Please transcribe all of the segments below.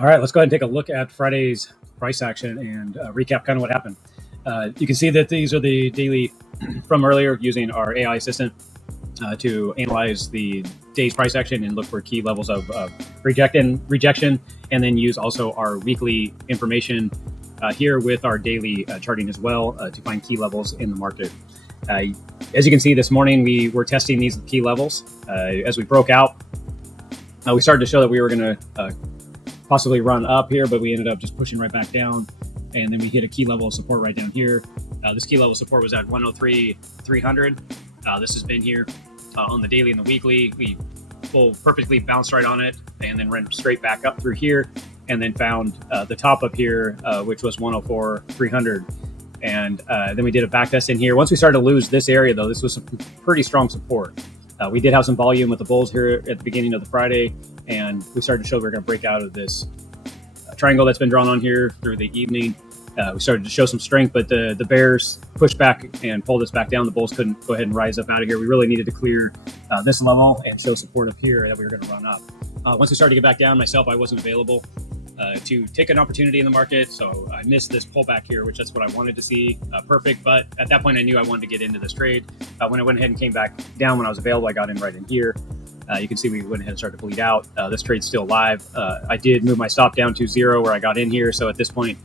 All right, let's go ahead and take a look at Friday's price action and recap kind of what happened. You can see that these are the daily from earlier using our AI assistant to analyze the day's price action and look for key levels of rejection, and then use also our weekly information here with our daily charting as well to find key levels in the market. As you can see, this morning we were testing these key levels. As we broke out, we started to show that we were going to possibly run up here, but we ended up just pushing right back down. And then we hit a key level of support right down here. This key level of support was at 103.300. This has been here on the daily and the weekly. We perfectly bounced right on it and then ran straight back up through here, and then found the top up here, which was 104.300. And then we did a back test in here. Once we started to lose this area, though, this was some pretty strong support. We did have some volume with the bulls here at the beginning of the Friday, and we started to show we were going to break out of this triangle that's been drawn on here through the evening. We started to show some strength, but the bears pushed back and pulled us back down. The bulls couldn't go ahead and rise up out of here. We really needed to clear this level and show support up here that we were going to run up. Once we started to get back down, myself, I wasn't available to take an opportunity in the market, so I missed this pullback here, which that's what I wanted to see. Perfect, but at that point I knew I wanted to get into this trade. When I went ahead and came back down when I was available, I got in right in here. You can see we went ahead and started to bleed out. This trade's still live. I did move my stop down to 0 where I got in here, so at this point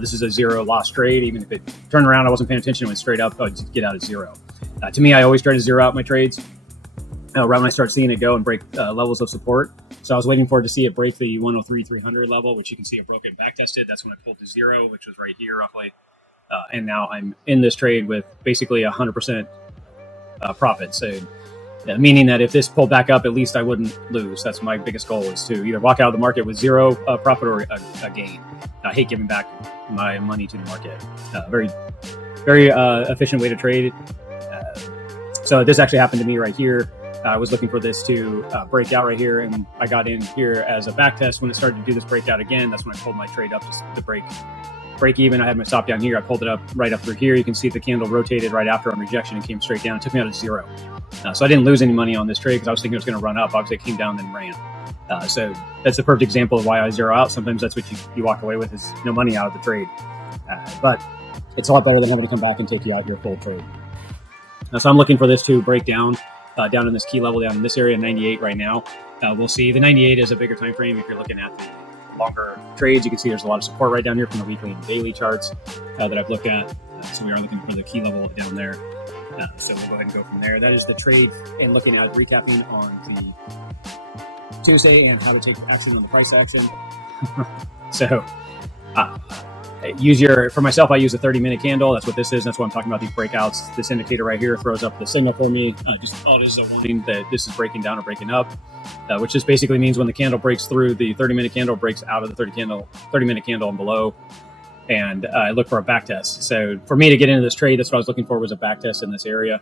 this is a 0 loss trade. Even if it turned around, I wasn't paying attention, it went straight up, I'd get out at 0. To me, I always try to zero out my trades right when I start seeing it go and break levels of support. So I was waiting for it to see it break the 103.300 level, which you can see it broke and back tested. That's when I pulled to 0, which was right here roughly. And now I'm in this trade with basically 100% profit. So meaning that if this pulled back up, at least I wouldn't lose. That's my biggest goal, is to either walk out of the market with 0 profit or a gain. I hate giving back my money to the market. Very efficient way to trade. So this actually happened to me right here. I was looking for this to break out right here, and I got in here as a back test. When it started to do this breakout again, that's when I pulled my trade up to break even. I had my stop down here. I pulled it up right up through here. You can see the candle rotated right after on rejection and came straight down. It took me out of 0. So I didn't lose any money on this trade because I was thinking it was going to run up. Obviously, it came down then ran. So that's the perfect example of why I zero out. Sometimes that's what you walk away with, is no money out of the trade. But it's a lot better than having to come back and take you out your full trade. So I'm looking for this to break down in this key level down in this area, 98 right now. We'll see. The 98 is a bigger time frame. If you're looking at the longer trades, you can see there's a lot of support right down here from the weekly and daily charts that I've looked at. So we are looking for the key level down there. So we'll go ahead and go from there. That is the trade, and looking at recapping on the Tuesday and how to take action on the price action. So for myself, I use a 30-minute candle. That's what this is. That's what I'm talking about, these breakouts. This indicator right here throws up the signal for me. Just thought it is a warning that this is breaking down or breaking up, which just basically means when the candle breaks through, the 30-minute candle breaks out of the 30-minute candle and below. And I look for a back test. So for me to get into this trade, that's what I was looking for, was a back test in this area.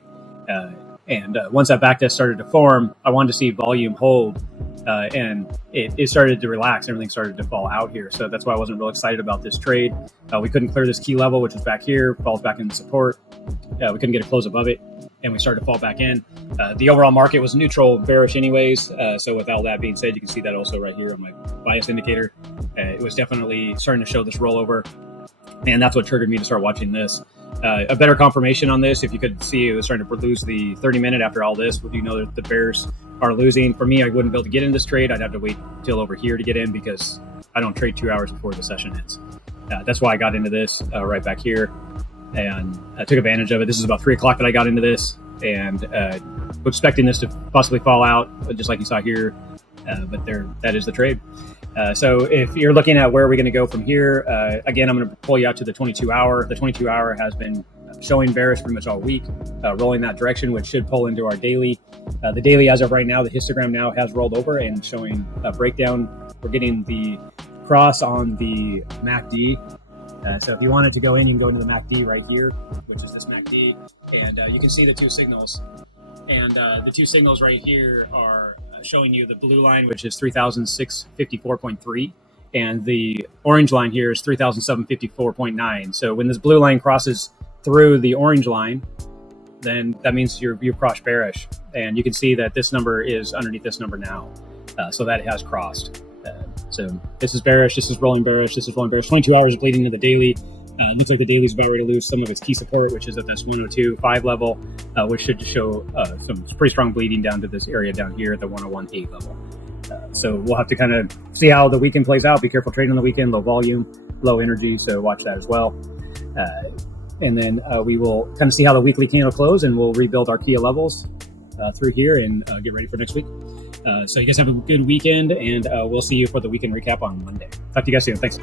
And once that back test started to form, I wanted to see volume hold, and it started to relax. Everything started to fall out here. So that's why I wasn't real excited about this trade. We couldn't clear this key level, which was back here, falls back into support. We couldn't get a close above it, and we started to fall back in. The overall market was neutral, bearish anyways. So with all that being said, you can see that also right here on my bias indicator. It was definitely starting to show this rollover. And that's what triggered me to start watching this. A better confirmation on this, if you could see, it was starting to lose the 30-minute after all this. If you know that the bears are losing, for me, I wouldn't be able to get in this trade. I'd have to wait till over here to get in, because I don't trade 2 hours before the session ends. That's why I got into this right back here, and I took advantage of it. This is about 3 o'clock that I got into this, and was expecting this to possibly fall out, just like you saw here. But that is the trade. So if you're looking at where are we going to go from here, again, I'm going to pull you out to the 22-hour. The 22-hour has been showing bearish pretty much all week, rolling that direction, which should pull into our daily. The daily, as of right now, the histogram now has rolled over and showing a breakdown. We're getting the cross on the MACD. So if you wanted to go in, you can go into the MACD right here, which is this MACD, and you can see the two signals. And the two signals right here are showing you the blue line, which is 3,654.3, and the orange line here is 3,754.9. So when this blue line crosses through the orange line, then that means you've crossed bearish. And you can see that this number is underneath this number now. So that has crossed. So this is bearish, this is rolling bearish, this is rolling bearish. 22 hours bleeding to the daily. Looks like the daily is about ready to lose some of its key support, which is at this 102.5 level, which should show some pretty strong bleeding down to this area down here at the 101.8 level. So we'll have to kind of see how the weekend plays out. Be careful trading on the weekend, low volume, low energy, so watch that as well. And then we will kind of see how the weekly candle close, and we'll rebuild our key levels through here and get ready for next week. So you guys have a good weekend, and we'll see you for the weekend recap on Monday. Talk to you guys soon. Thanks.